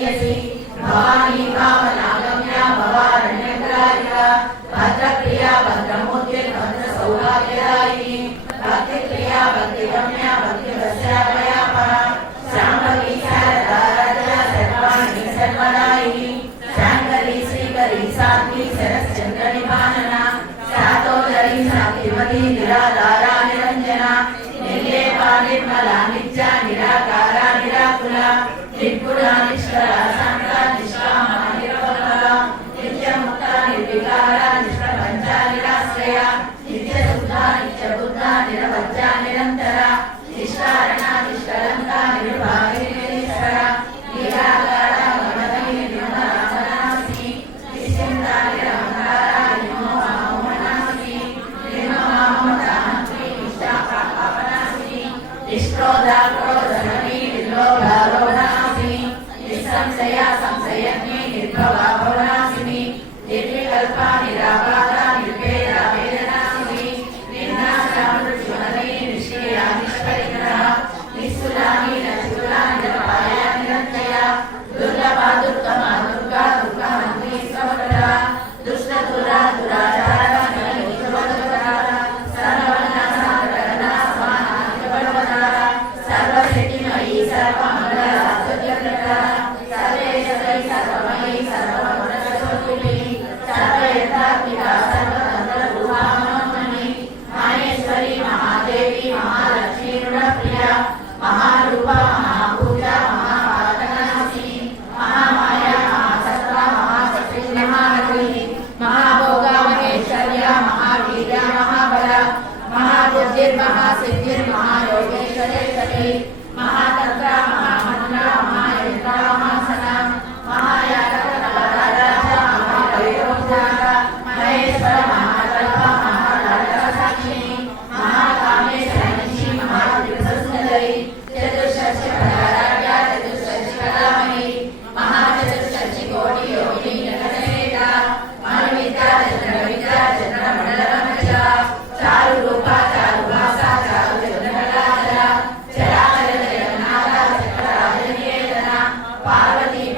गीयसी भवानी वामनागम्या भवारण्यग्राहिका भद्रप्रिया भद्रमूर्ति भद्रसौभाग्यदायिनी भक्तिप्रिया भक्तिगम्या भक्तिवस्यापयापहा शाम्भवी शारदा राजा सर्वाणि सर्वदायिनी शाङ्करी श्रीकरी साध्वी शरश्चन्द्रनिभानना सातोदरी सात्विमती निराधारा निरञ्जना निर्लेपा निर्मला नित्या निराकारा निराकुला निर्गुणा निष्कला शान्ता निष्कामा निरोधका नित्यमुक्ता निर्विकारा निष्प्रपञ्चा निराश्रया नित्यशुद्धा नित्यबुद्धा निरवज्जा निरन्तरा निष्कारणा निष्कलङ्का निर्भागिनीश्वरा निराकारा ममदयि निर्मलामनासि निश्चिन्ता निरहङ्कारा निर्मोहामनासि निर्ममामतामसि निष्ठापापनासि निष्क्रोधा क्रोधनमी निर्लोभा लोभासि निस्संशया संशयज्ञ